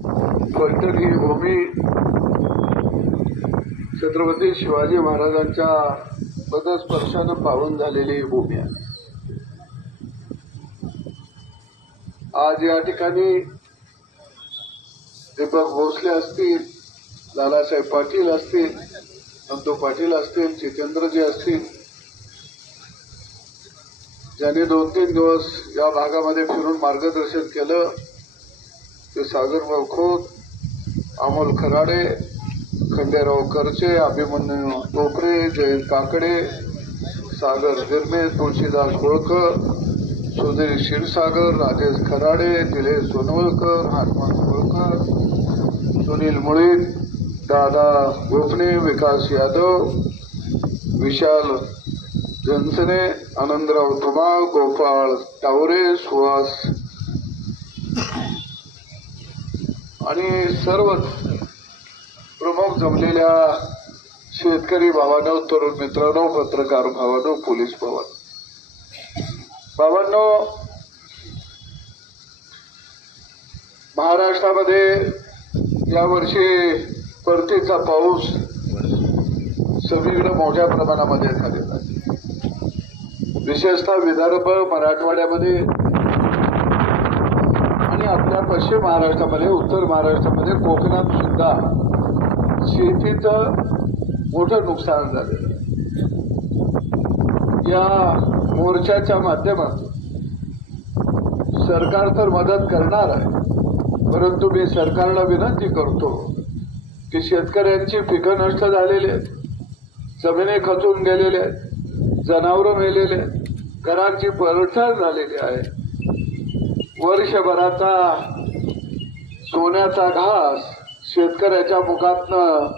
फलटण ही भूमी छत्रपती शिवाजी महाराजांच्या पदस्पर्शानं पावन झालेली भूमी आहे। आज या ठिकाणी दीपक भोसले असतील, लालासाहेब पाटील असतील, नंदू पाटील असतील, जितेंद्रजी असतील, ज्यांनी 2-3 दिवस या भागामध्ये फिरून मार्गदर्शन केलं ते सागर खोत, अमोल खराडे, खंडेराव करचे, अभिमन्यू टोकरे, जयंत काकडे, सागर गिरमे, तुळशीदास होळकर, सुधीर क्षीरसागर, राजेश खराडे, निलेश सोनवळकर, हनुमान होळकर, सुनील मुळीक, दादा गोपने, विकास यादव, विशाल जनसने, आनंदराव धुमाळ, गोपाळ टावरे, सुहास आणि सर्वच प्रमुख जमलेल्या शेतकरी भावांनो, तरुण मित्रांनो, पत्रकार भावांनो, पोलीस भावांनो, महाराष्ट्रामध्ये यावर्षी परतीचा पाऊस सगळीकडे मोठ्या प्रमाणामध्ये झालेला आहे। विशेषतः विदर्भ, मराठवाड्यामध्ये आणि आपल्या पश्चिम महाराष्ट्रामध्ये, उत्तर महाराष्ट्रामध्ये, कोकणात सुद्धा शेतीचं मोठं नुकसान झालेलं आहे। या मोर्चाच्या माध्यमातून सरकार तर मदत करणार आहे, परंतु मी सरकारला विनंती करतो की शेतकऱ्यांची पिकं नष्ट झालेली आहेत, जमिनी खचून गेलेल्या आहेत, जनावरं मेलेले आहेत, घरांची पडझड झालेली आहे। वर्षभराचा सोन्याचा घास शेतकऱ्याच्या मुखातनं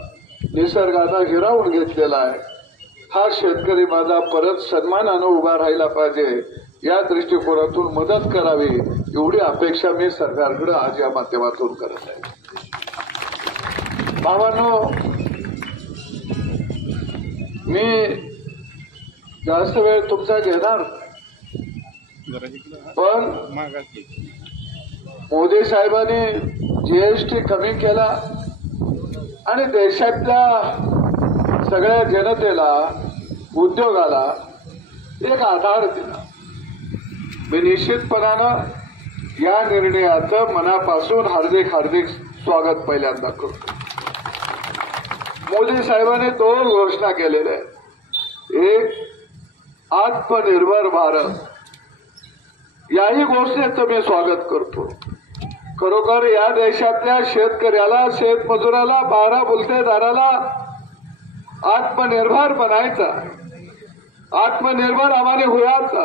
निसर्गानं हिरावून घेतलेला आहे। हा शेतकरी माझा परत सन्मानानं उभा राहिला पाहिजे, या दृष्टिकोनातून मदत करावी एवढी अपेक्षा मी सरकारकडे आज या माध्यमातून करत आहे। भावांनो, मी जास्त वेळ तुमचा घेणार, पण मोदी साहेबांनी जीएसटी कमी केला आणि देशातल्या सगळ्या जनतेला, उद्योगाला एक आधार दिला। मी निश्चितपणानं या निर्णयाचं मनापासून हार्दिक हार्दिक स्वागत पहिल्यांदा करतो। मोदी साहेबांनी 2 घोषणा केलेल्या आहेत। एक, आत्मनिर्भर भारत, याही घोषणेचं मी स्वागत करतो। खरोखर या देशातल्या शेतकऱ्याला, शेतमजुराला, 12 गुंठेदाराला आत्मनिर्भर बनायचा, आत्मनिर्भर आम्हाला व्हायचा।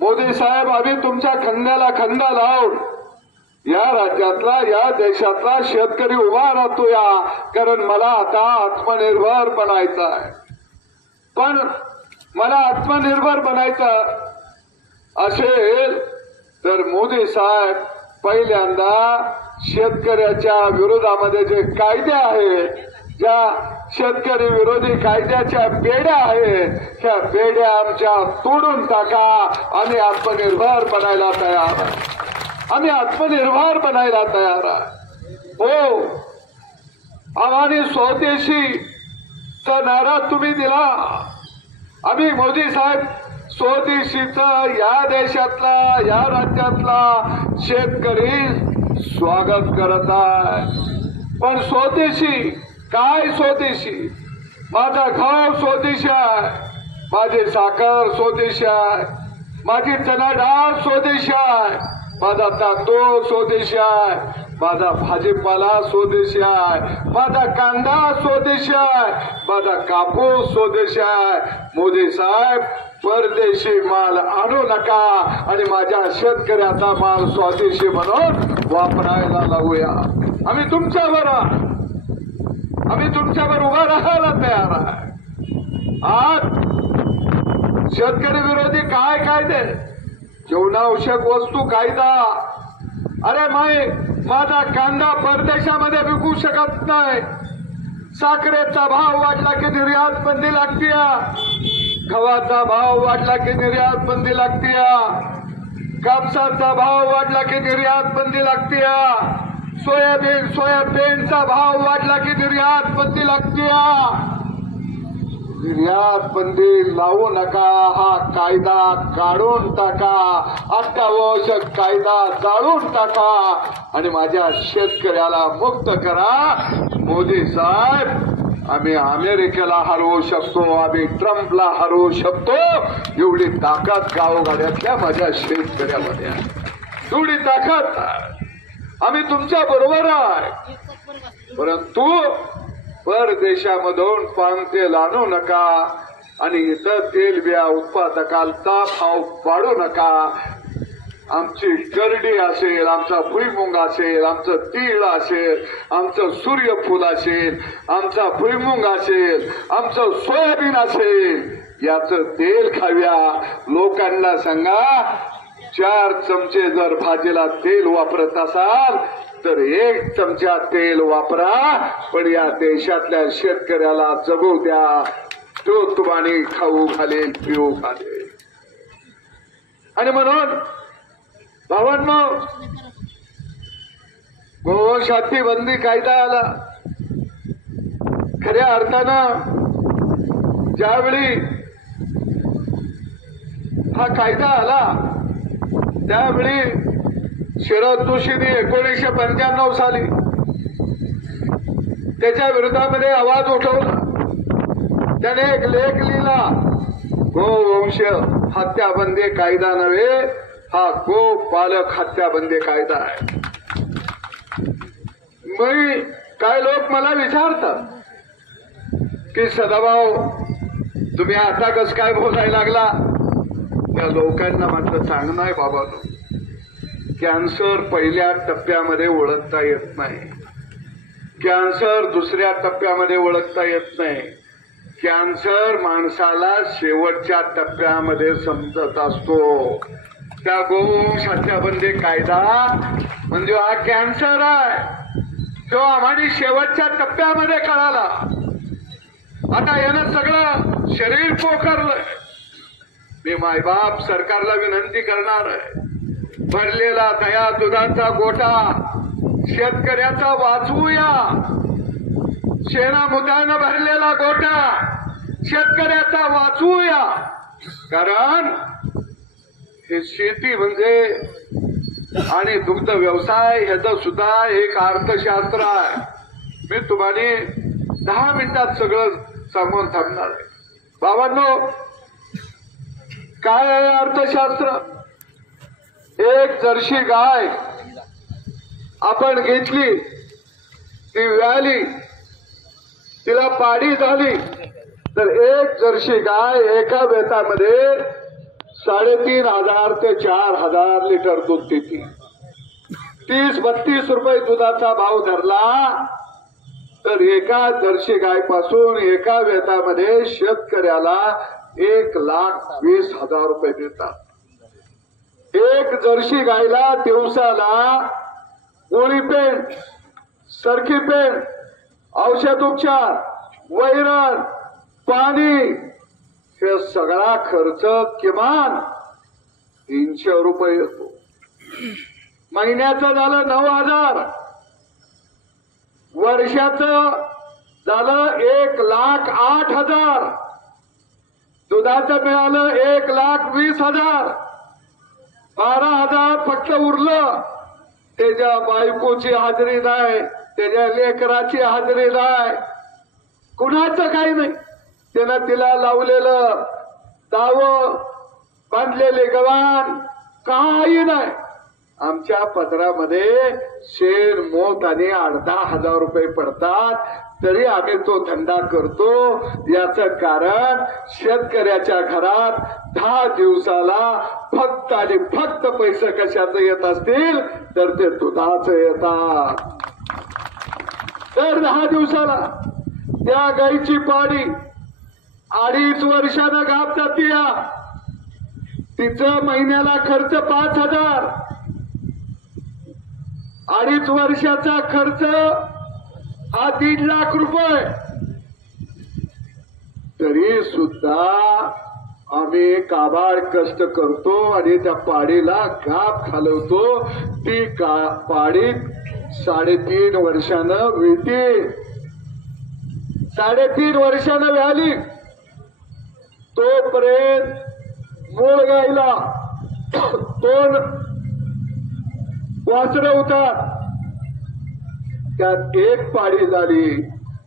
मोदी साहेब, आम्ही तुमच्या खंड्याला खंडा लावून या राज्यातला, या देशातला शेतकरी उभा राहतो या, कारण मला आता आत्मनिर्भर बनायचा आहे। पण मला आत्मनिर्भर बनायचं असेल तर मोदी साहेब पहिल्यांदा शेतकऱ्याच्या विरोधामध्ये जे कायदे आहेत, ज्या शेतकरी विरोधी कायद्याच्या बेड्या आहेत, त्या बेड्या आमच्या तोडून टाका। आम्ही आत्मनिर्भर बनायला तयार आहे, आम्ही आत्मनिर्भर बनायला तयार आहे। हो, आम्हाला स्वदेशीचा नारा तुम्ही दिला। आम्ही मोदी साहेब स्वदेशीचं या देशातला, या राज्यातला शेतकरी स्वागत करत आहे। पण स्वदेशी काय? स्वदेशी माझा गहू स्वदेशी आहे, माझी साखर स्वदेशी आहे, माझी चणा डाळ स्वदेशी आहे, माझा तांदूळ स्वदेशी आहे, माझा भाजीपाला स्वदेशी आहे, माझा कांदा स्वदेशी आहे, माझा कापूस स्वदेशी आहे। मोदी साहेब, परदेशी माल आणू नका आणि माझ्या शेतकऱ्याचा माल स्वदेशी म्हणून वापरायला लावूया। आम्ही तुमच्यावर उभा राहायला तयार आहे। आज शेतकरी विरोधी काय कायदे, जीवनावश्यक वस्तू कायदा, अरे माझा कांदा परदेशामध्ये विकू शकत नाही, साखरेचा भाव वाढला की निर्यात बंदी लागते, गव्हाचा भाव वाढला की निर्यात बंदी लागते, कापसाचा भाव वाढला की निर्यात बंदी लागते, सोयाबीनचा भाव वाढला की निर्यात बंदी लागते. निर्यात बंदी लावू नका. हा कायदा काढून टाका. अत्यावश्यक कायदा जाळून टाका आणि माझ्या शेतकऱ्याला मुक्त करा. मोदी साहेब, आम्ही अमेरिकेला हरवू शकतो, आम्ही ट्रम्पला हरवू शकतो. एवढी ताकद गावगाड्यातल्या माझ्या शेतकऱ्यामध्ये आहे. एवढी ताकद आम्ही तुमच्या बरोबर आहे. परंतु परदेशामधून पाम तेल आणू नका आणि इतर तेलबिया उत्पादकांचा भाव वाढू नका. आमची करडी असेल, आमचा भुईमुंग असेल, आमचं तीळ असेल, आमचं सूर्यफूल असेल, आमचा भुईमुंग असेल, आमचं सोयाबीन असेल, याचं तेल खाव्या. लोकांना सांगा 4 चमचे जर भाजीला तेल वापरत असाल तर 1 चमचा तेल वापरा. पण या देशातल्या शेतकऱ्याला जगू द्या. तो तुम्हाला खाऊ घालेल, पिऊ घालेल. आणि म्हणून भावांनो, गोशाती बंदी कायदा आला. खऱ्या अर्थानं ज्यावेळी हा कायदा आला त्यावेळी शरद जोशींनी 1995 साली त्याच्या विरोधामध्ये आवाज उठवला. त्याने एक लेख लिहिला, गोवंश हत्याबंदी कायदा नव्हे, हा गो पालक हत्याबंदी कायदा आहे. काय लोक मला विचारतात की सदाभाऊ तुम्ही आता कस काय बोलायला लागला. त्या लोकांना मात्र सांगणं आहे बाबांनो, कॅन्सर पहिल्या टप्प्यामध्ये ओळखता येत नाही. कॅन्सर दुसऱ्या टप्प्यामध्ये ओळखता येत नाही. कॅन्सर माणसाला शेवटच्या टप्प्यामध्ये समजत असतो. त्या गोवंश हत्याबंदी कायदा म्हणजे हा कॅन्सर आहे, तो आम्हाला शेवटच्या टप्प्यामध्ये कळाला. आता यानं सगळं शरीर पोखरलंय. मी मायबाप सरकारला विनंती करणार आहे, भरलेला दया दुधाचा गोठा शेतकऱ्याचा वाचवूया. शेणामुतानं भरलेला गोठा शेतकऱ्याचा वाचवूया. कारण हे शेती म्हणजे आणि दुग्ध व्यवसाय ह्याचं सुद्धा एक अर्थशास्त्र आहे. मी तुम्हाला 10 मिनिटात सगळं सांगून थांबणार आहे. बाबांनो, काय आहे अर्थशास्त्र? एक जर्सी गाय आपण घेतली, ती व्याली, तिला पाडी झाली तर एक जर्सी गाय एका वेतामध्ये 3,500 ते 4,000 लिटर दूध देते. 30-32 रुपये दुधाचा भाव धरला तर एका जर्सी गायपासून एका वेतामध्ये शेतकऱ्याला 1,20,000 रुपये देतात. एक जर्सी गायला दिवसाला गोळी पेंड, सरकी पेंड, औषधोपचार, वैरण, पाणी हे सगळा खर्च किमान 300 रुपये येतो. महिन्याचं झालं 9,000, वर्षाचं झालं 1,08,000, दुधाचं मिळालं 1,20,000, 12,000 फक्त उरलं. त्याच्या बायकोची हाजरी नाही, त्याच्या लेकराची हाजरी नाही, कुणाचं काही नाही. त्यानं तिला लावलेलं दावं, बांधलेले गव्हाण काही नाही. आमच्या पदरामध्ये शेण, मोत आणि 8,000-10,000 रुपये पडतात, तरी आम्ही तो धंदा करतो. याचं कारण शेतकऱ्याच्या घरात 10 दिवसाला फक्त आणि फक्त पैसे कशाचं येत असतील तर ते दुधाचं येतात. तर 10 दिवसाला त्या गाईची पाडी 2.5 वर्षानं गाप जाती. तिचं महिन्याला खर्च 5,000, 2.5 वर्षाचा खर्च हा 1.5 लाख रुपये. तरी सुद्धा आम्ही काबाड कष्ट करतो आणि त्या पाडीला गाप घालवतो. ती पाडी 3.5 वर्षानं मिळते. 3.5 वर्षानं व्याली. तोपर्यंत मूळ गाईला 2 वासरं होतात. त्यात 1 पाडी झाली.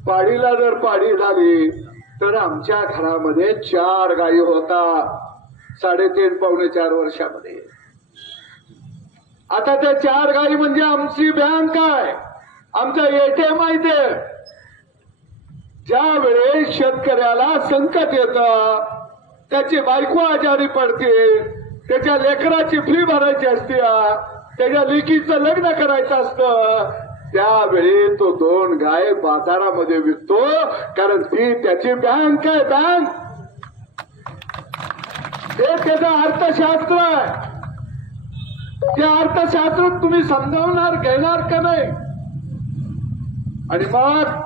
पाडीला जर पाडी झाली तर आमच्या घरामध्ये 4 गायी होतात. 3.5 पावणे 4 वर्षामध्ये. आता त्या 4 गायी म्हणजे आमची बँक आहे, आमचा एटीएम आहे. ते ज्या वेळेस शेतकऱ्याला संकट येतं, त्याची बायको आजारी पडते, त्याच्या लेकराची फी भरायची असते, त्याच्या लेकीचं लग्न करायचं असतं, त्यावेळी तो 2 गाय बाजारामध्ये विकतो. कारण ती त्याची बँक आहे. बँक हे त्याचं अर्थशास्त्र आहे. ते अर्थशास्त्र तुम्ही समजावणार घेणार का नाही? आणि मग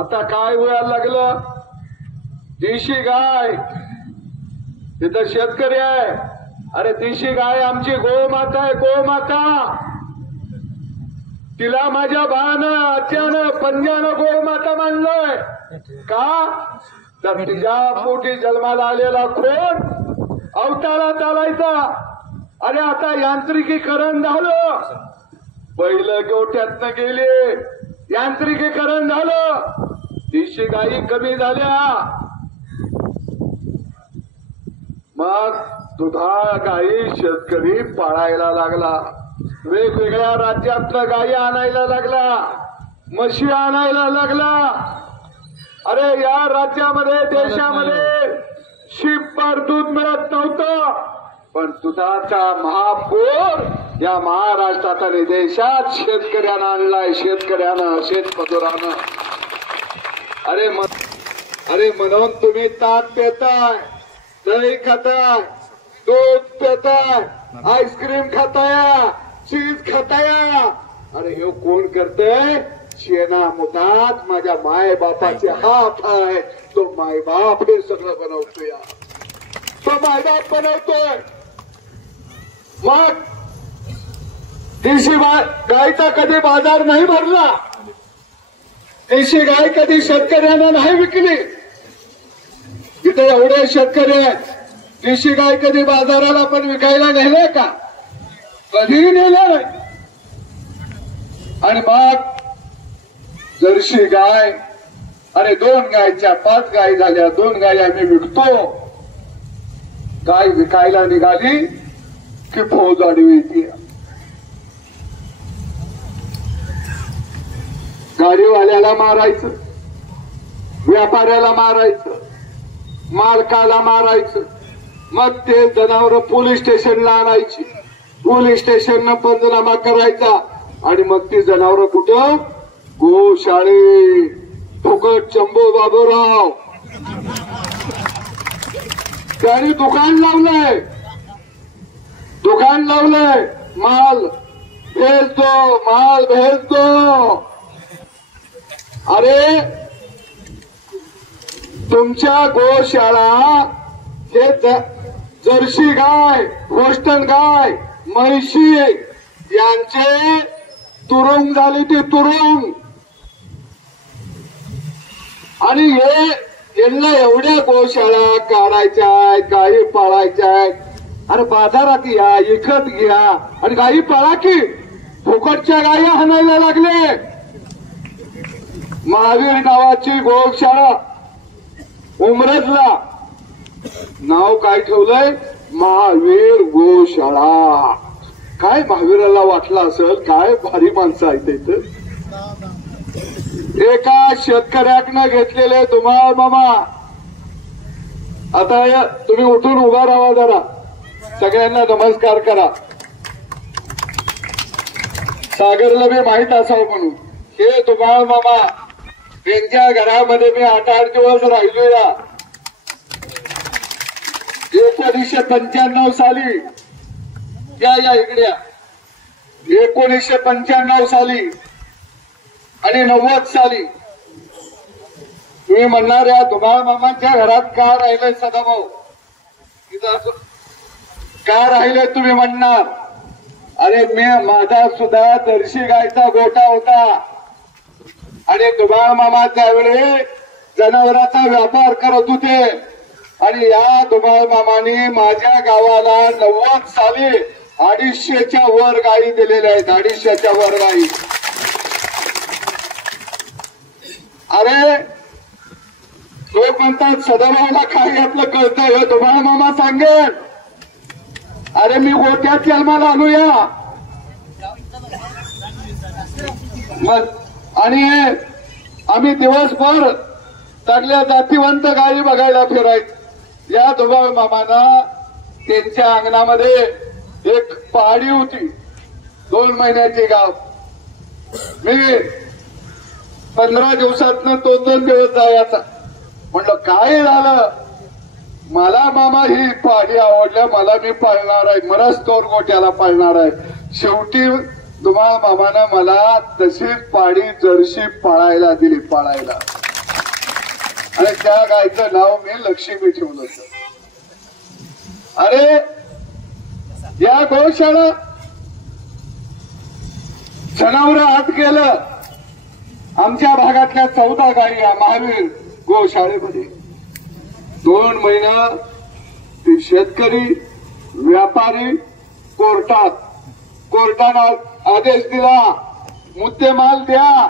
आता काय व्हायला लागलं? देशी गाय, तिथं शेतकरी आहे. अरे देशी गाय आमची गोमाता आहे, गोमाता. तिला माझ्या भावानं आत्यानं पंजानं गोमाता मानलंय. का? तर तिच्या पोटी जन्माला आलेला कोण अवतारा चालायचा. अरे आता यांत्रिकीकरण झालं. पहिलं गोठ्यातनं गेले, यांत्रिकीकरण झालं, देशी गायी कमी झाल्या. मग दुधाळ गायी शेतकरी पाळायला लागला. वेगवेगळ्या राज्यातल्या गायी आणायला लागला, म्हशी आणायला लागला. अरे या राज्यामध्ये देशामध्ये शिपभर दूध मिळत नव्हतं, पण दुधाचा महापूर या महाराष्ट्रात आणि देशात शेतकऱ्यानं आणलाय. शेतकऱ्यानं, शेतमजुरानं. अरे म्हणून तुम्ही ताक पेताय, दही खाताय, दूध पेताय, आईस्क्रीम खाताय, चीज खाताय. अरे हे कोण करतय? शेणा मुतात माझ्या माय बापाचे हात आहे. तो मायबाप हे सगळं बनवतोय. तो मायबाप बनवतोय. मग देशी गायचा कधी बाजार नाही भरला. देशी गाय कधी शेतकऱ्यांना नाही विकली. इथे एवढे शेतकरी आहेत, देशी गाय कधी बाजाराला पण विकायला नेले का? कधीही नेलं नाही. आणि मग जर्सी गाय, अरे 2 गायच्या 5 गाय झाल्या, 2 गाय आम्ही विकतो. गाय विकायला निघाली की फौज आडवी येते. गाडीवाल्याला मारायचं, व्यापाऱ्याला मारायचं, मालकाला मारायचं. मग ते जनावर पोलीस स्टेशनला आणायची, पोलीस स्टेशननं पंचनामा करायचा. आणि मग ती जनावर कुठं? गोशाळे. फुकट चंबो बाबूराव त्यांनी दुकान लावलंय, दुकान लावलंय. माल भेज दो, माल भेज दो. अरे तुमच्या गोशाळा हे जर्सी गाय, होस्टन गाय, म्हैशी यांचे तुरुंग झाली. ती तुरुंग. आणि हे यांना एवढ्या गोशाळा काढायच्या आहेत, गायी पाळायच्या आहेत. अरे बाजारात या, विकत घ्या आणि गायी पाळा की. फुकटच्या गायी हाणायला लागले. महावीर नावाची गोशाळा उमरजला, नाव काय ठेवलंय? महावीर गोशाळा. काय महावीराला वाटलं असेल काय भारी माणसं आहेत इथं. एका शेतकऱ्याकडनं घेतलेले धुमाळ मामा. आता तुम्ही उठून उभा राहा, जरा सगळ्यांना नमस्कार करा. सागरला मी माहित असावं म्हणून. हे धुमाळ मामा त्यांच्या घरामध्ये मी 8 दिवस राहिलोया. 1995 साली या इकडे 1995 साली आणि 90 साली तुम्ही म्हणणार या धुमाळ मामांच्या घरात का राहिलंय सदाभाऊ? इथं का राहिलंय तुम्ही म्हणणार. अरे माझा सुद्धा जर्सी गायचा गोठा होता आणि धुमाळ मामा त्यावेळी जनावरांचा व्यापार करत होते आणि या धुमाळ मामाने माझ्या गावाला 90 साली 250च्या वर गायी दिलेल्या आहेत. 250च्या वर गायी. अरे लोक म्हणतात सदाभाऊला काय आपलं कळतंय हे धुमाळ मामा सांगेल. अरे मी गोठ्यात जन्माला आलोया मग आणि आम्ही दिवसभर चांगल्या जातीवंत गायी बघायला फिरायचं. या धुमाळ मामाना त्यांच्या अंगणामध्ये एक पहाडी होती 2 महिन्याची गाव. मी 15 दिवसातनं 2 दिवस जायचा. म्हणलं काय झालं मला मामा ही पहाडी आवडल्या मला मी पाळणार आहे मरस्तोर गोट्याला पाळणार आहे. शेवटी धुमाळ मामानं मला तशीच पहाडी जर्सी पाळायला दिली पाळायला आणि त्या गायचं नाव मी लक्ष्मी ठेवलं होतं. अरे या गौशाळा जनावर आत गेलं. आमच्या भागातल्या 14 गायी या महावीर गोशाळेमध्ये 2 महिना ते शेतकरी व्यापारी कोर्टानं आदेश दिला मुद्देमाल द्या.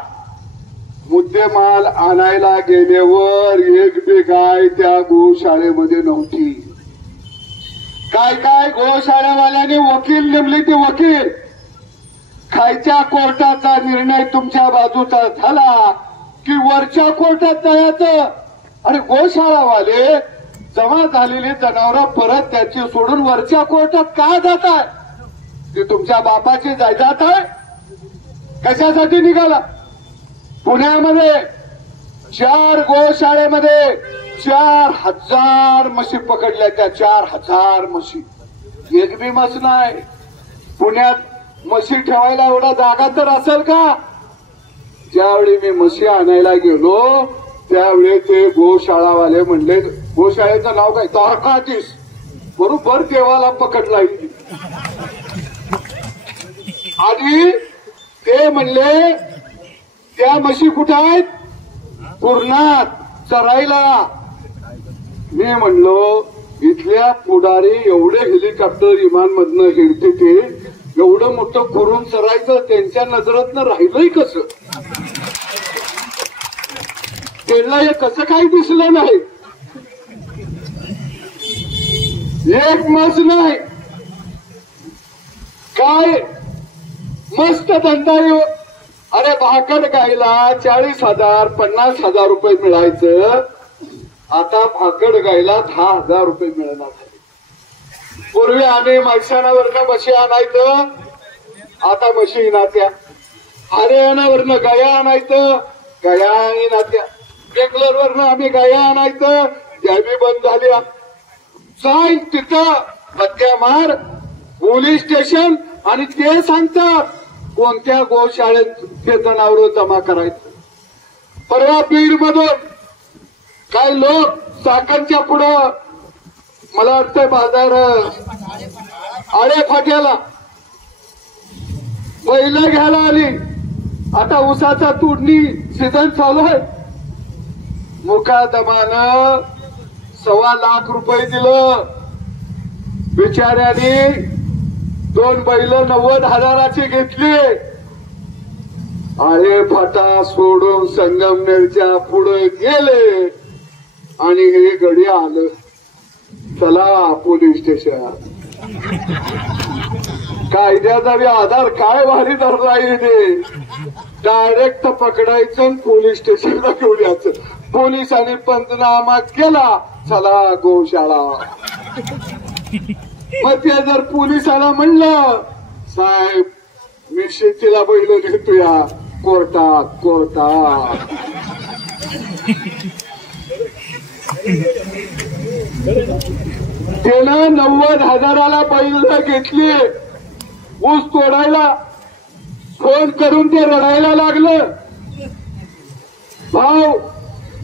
मुद्देमाल आणायला गेल्यावर एक बी गाय त्या गोशाळेमध्ये नव्हती. काय गोशाळेवाल्याने वकील नेमले ते वकील. खायच्या कोर्टाचा निर्णय तुमच्या बाजूचा झाला की वरच्या कोर्टात जायचं. आणि गोशाळावाले जमा झालेली जनावरं परत त्याची सोडून वरच्या कोर्टात का जात आहे. ती तुमच्या बापाची जायदाद आहे. कशासाठी निघाला. पुण्यामध्ये 4 गोशाळेमध्ये 4000 म्हशी पकडल्या. त्या 4000 म्हशी एक बी म्हस नाही. पुण्यात म्हशी ठेवायला एवढा जागा तर असेल का. ज्यावेळी मी म्हशी आणायला गेलो त्यावेळी ते गोशाळावाले म्हणले गोशाळेचं नाव काय तारकातीस बरोबर देवाला पकडला. आणि ते म्हणले त्या म्हशी कुठे आहेत पूर्णात चरायला. मी म्हणलो इथल्या पुढारी एवढे हेलिकॉप्टर विमान मधनं हिडते ते एवढं मोठं करून चरायचं त्यांच्या नजरातनं राहिलंय कसं. त्यांना हे कसं काही दिसलं नाही. एक म्हस नाही काय मस्त धंदा. अरे भाकड गायला 40,000 50,000 रुपये मिळायचं. आता भाकड गायला 10,000 रुपये मिळणार. पूर्वी आम्ही मैसाणावरनं म्हशी आणायचं. आता म्हशी नात्या. हरियाणावरनं गाया आणायचं. गाया आणि नात्या. बेंगलोरवरनं आम्ही गाया आणायचं. त्या बी बंद झाल्या. जाय तिथं बत्त्या मार पोलीस स्टेशन आणि ते सांगतात कोणत्या गोशाळेत ते जनावर जमा करायचं. परवा बीड मधून काही लोक चाकणच्या पुढं मला वाटतं बाजार आडे फाट्याला बैल घ्यायला आली. आता ऊसाचा तोडणी सीझन चालू आहे. मुकादमानं 1.25 लाख रुपये दिलं. बिचाऱ्याने 2 बैल 90,000ची घेतली. आळे फाटा सोडून संगमनेरच्या पुढे गेले आणि हे गडी आलं. चला पोलीस स्टेशन. कायद्याचा बी आधार काय भारी धरला इथे. डायरेक्ट पकडायचं पोलीस स्टेशनला घेऊन यायचं. पोलिसांनी पंचनामा केला. चला गोशाळा. मग ते जर पोलिसाला म्हणलं साहेब मी शेतीला बैल घेतोया कोर्टात त्यानं 90,000ला बैल घेतली. ऊस तोडायला फोन करून ते रडायला लागलं. भाऊ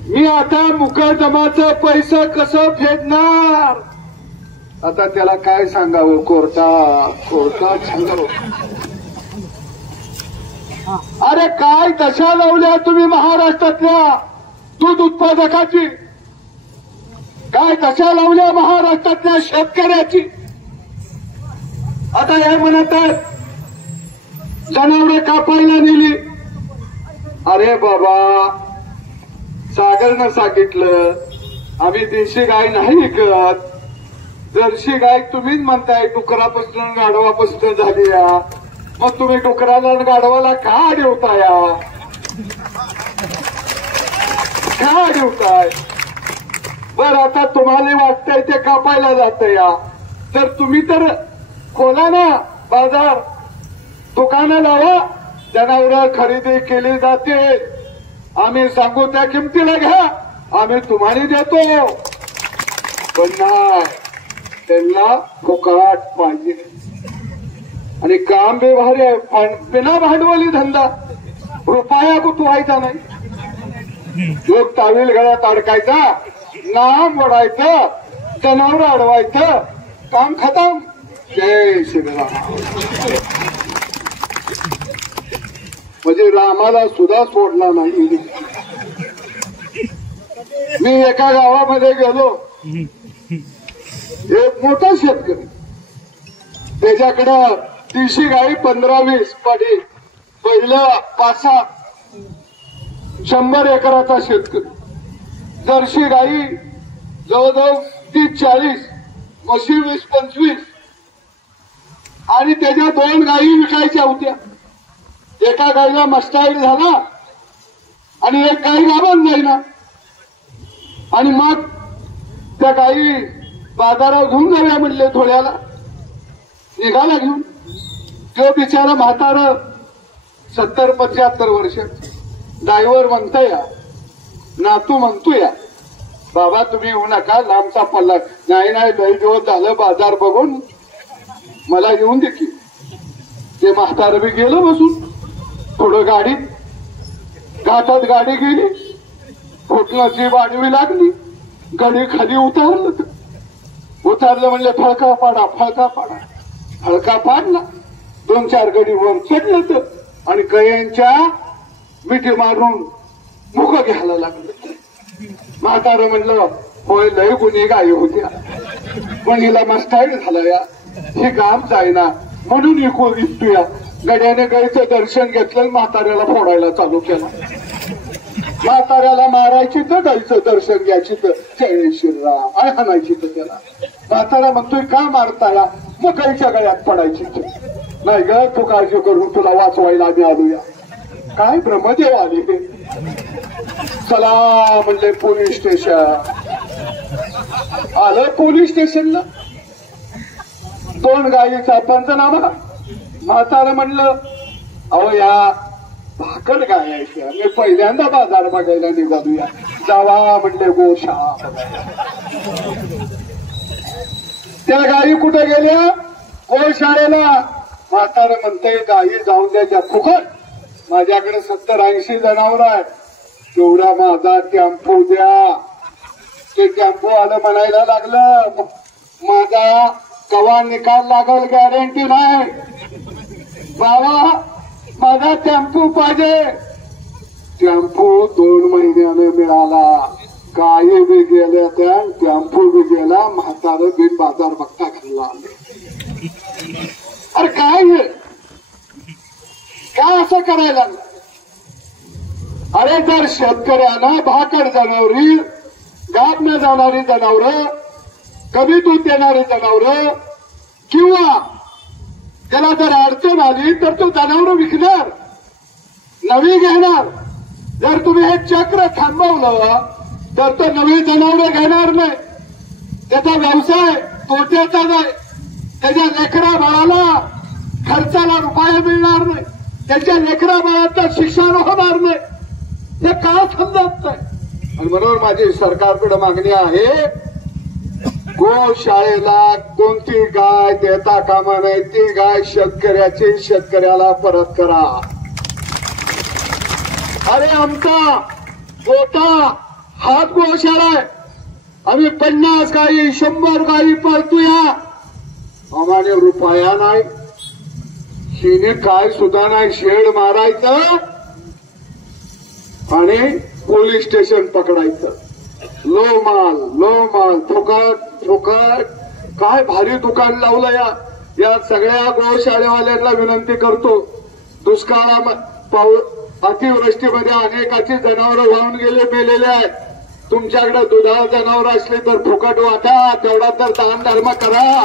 मी आता मुकदमाचं पैसे कसं फेडणार. आता त्याला काय सांगावं, कोर्टात सांगावं. अरे काय दशा लावल्या तुम्ही महाराष्ट्रातल्या दूध उत्पादकाची, काय दशा लावल्या महाराष्ट्रातल्या शेतकऱ्याची. आता हे म्हणत आहेत जनावरे कापायला नेली. अरे बाबा, सागरनं सांगितलं आम्ही देशी गाय नाही विकत. जर्सी गाय तुम्हीच म्हणताय डुकरापासून गाढवापासून झाली या, मग तुम्ही डुकराला गाढवाला का अडवताया, का अडवताय? बरं आता तुम्हाला वाटतंय ते कापायला जात या, तर तुम्ही तर खोला ना बाजार, दुकानं लावा, जनावरं खरेदी केली जाते, आम्ही सांगू त्या किमतीला घ्या, आम्ही तुम्हाला देतो. पण नाही, त्यांना फुकट पाहिजे. आणि काम बी भारी आहे, पण बिना भांडवली धंदा, रुपया गुतवायचा नाही. लोक तावील गळ्यात अडकायचा, नाम ओढायचं, जनावर अडवायचं, काम खतम. जय श्रीराम. म्हणजे रामाला सुद्धा सोडला नाही. मी एका गावामध्ये गेलो, एक मोठा शेतकरी, त्याच्याकडं देशी गाई 15-20 पाठी, पहिलं 5-6 100 एकराचा शेतकरी. जर्सी गाई जवळजवळ 30-40, म्हशी 20-25, आणि त्याच्या 2 गायी विकायच्या होत्या. एका गाईला मस्टाईड झाला आणि एक गाई गाभण जाईना. आणि मग त्या गाई बाजारात घेऊन जाऊया म्हणले, थोड्याला निघाला घेऊन. तो बिचारा म्हातार 70-75 वर्ष, ड्रायव्हर म्हणतोय, नातू म्हणतोय बाबा तुम्ही येऊ नका, लांबचा पल्ला. नाही नाही, लई दिवस झालं बाजार बघून, मला येऊन दे की. ते म्हातार बी गेलं बसून. थोडं गाडीत, घाटात गाडी गेली, फुटण्याची वाढवी लागली, गाडी खाली उतारलं म्हणलं फळका पाडा, फळका पाडा. फळका पाडला, 2-4 गडी वर चढलं तर, आणि कयांच्या मिठी मारून मुख घ्यायला लागलं. म्हातारं म्हणलं होय, लय गुन्हे गायी होत्या, पण हिला मस्ताईड झाला या, हे काम जायना म्हणून इकूया. गड्याने गाईचं दर्शन घेतलं, म्हाताऱ्याला फोडायला चालू केला. म्हाताऱ्याला मारायची तर गाईचं दर्शन घ्यायची तर जय श्रीराम आणि हाणायची तर त्याला. म्हातारा म्हणतोय का मारताला, मग गाईच्या गळ्यात पडायची. नाही ग, तू काळजी करून तुला वाचवायला आम्ही आलूया. काय ब्रह्मदेव आले. चला म्हणले पोलीस स्टेशन. आलं पोलीस स्टेशनला, 2 गायीचा पंचनामा. म्हातारं म्हणलं अहो या भाकड गायाच्या, मी पहिल्यांदा बाजार बघायला निघालूया, जावा म्हणले गोशाळा. त्या गायी कुठे गेल्या, गोशाळेला. म्हातारं म्हणतंय गायी जाऊन द्यायच्या फुकट, माझ्याकडे 70-80 जनावर आहेत, तेवढा माझा टेम्पो द्या. ते टेम्पो आलं म्हणायला लागलं, माझा कवा निकाल लागल गॅरंटी नाही बाबा, माझा टेम्पो पाहिजे. टेम्पो 2 महिन्याने मिळाला, गायी बी गेल्या त्या, टेम्पो बी गेला. म्हातारं बिन बाजार बघता घालला. अरे काय असं करायला लागलं? अरे जर शेतकऱ्यांना भाकड जनावरी, गाब न जाणारी जनावरं, कमी दूध देणारी जनावरं, किंवा त्याला जर अडचण आली तर तो जनावर विकणार, नवी घेणार. जर तुम्ही हे चक्र थांबवलं तर तो नवी जनावरं घेणार नाही. त्याचा व्यवसाय तोट्याचा नाही, त्याच्या लेकरा बाळाला खर्चाला रुपये मिळणार नाही, त्याच्या लेकरा बाळाचं शिक्षण होणार नाही. हे का समजत नाही? आणि म्हणून माझी सरकारकडे मागणी आहे, गोशाळेला कोणती गाय देता कामा नये, ती गाय शेतकऱ्याची शेतकऱ्याला परत करा. अरे आमचा मोठा हात गोशाळा आहे, आम्ही 50 गाई 100 गाई पाळतोया, आम्हाला रुपया नाही, हिने काय सुद्धा नाही, शेड मारायचं आणि पोलीस स्टेशन पकडायचं. लो माल फुकट फुकट. काय भारी दुकान लावलं या सगळ्या गोशाळेवाल्यांना विनंती करतो. अतिवृष्टीमध्ये अनेकाची जनावरं वाहून गेले, मेलेले आहेत. तुमच्याकडे दुधाळ जनावर असले तर फुकट वाटा, तेवढा तर दान धर्म करा.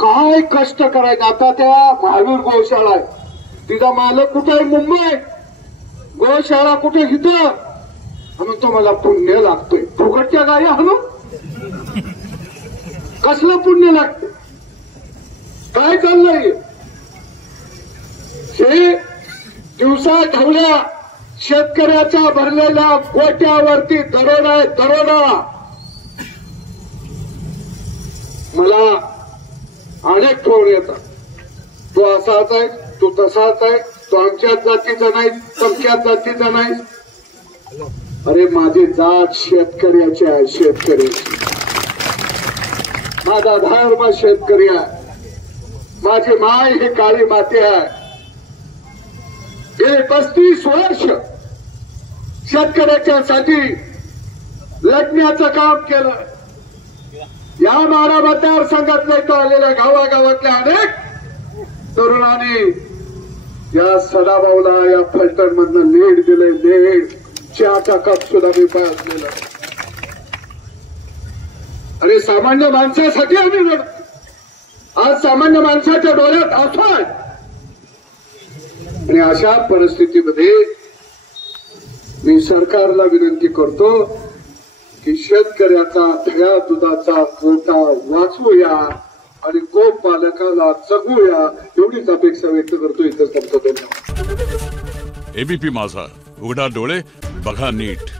काय कष्ट करायचं. आता त्या महावीर गोशाळा आहे, तिचा मालक कुठे आहे? मुंबई. गोशाळा कुठे? इथं. म्हणून तुम्हाला पुण्य लागतोय. फुकटच्या गाई आणून कसलं पुण्य लागतं? काय चाललंय हे? दिवसा ढवल्या शेतकऱ्याच्या भरलेल्या गोट्यावरती दरोडा आहे, दरोडा. मला अनेक फोन येतात, तो असाच आहे, तो तसाच आहे, तो आमच्याच जातीचा नाही, तमक्याच जातीचा नाही. अरे माझी जात शेतकऱ्याची आहे, शेतकऱ्याची. माझा धर्म शेतकरी आहे, माझी माय ही काळी माती आहे. गेले 35 वर्ष शेतकऱ्याच्या साठी लढण्याचं काम केलं. या माडा मतदारसंघातल्या इथं आलेल्या गावागावातल्या अनेक तरुणांनी या सदाभाऊला या फलटण मधनं लीड दिले. लीड चहाचा कप सुद्धा मी पाहिलेला. अरे सामान्य माणसासाठी आम्ही लढतो. आज सामान्य माणसाच्या डोळ्यात आसू आहे. आणि अशा परिस्थितीमध्ये मी सरकारला विनंती करतो की शेतकऱ्याचा भया दुधाचा कोटा वाचवूया आणि गोपालकाला जगूया, एवढीच अपेक्षा व्यक्त करतो. इथं संपतो. एबीपी माझा, उघडा डोळे बघा नीट.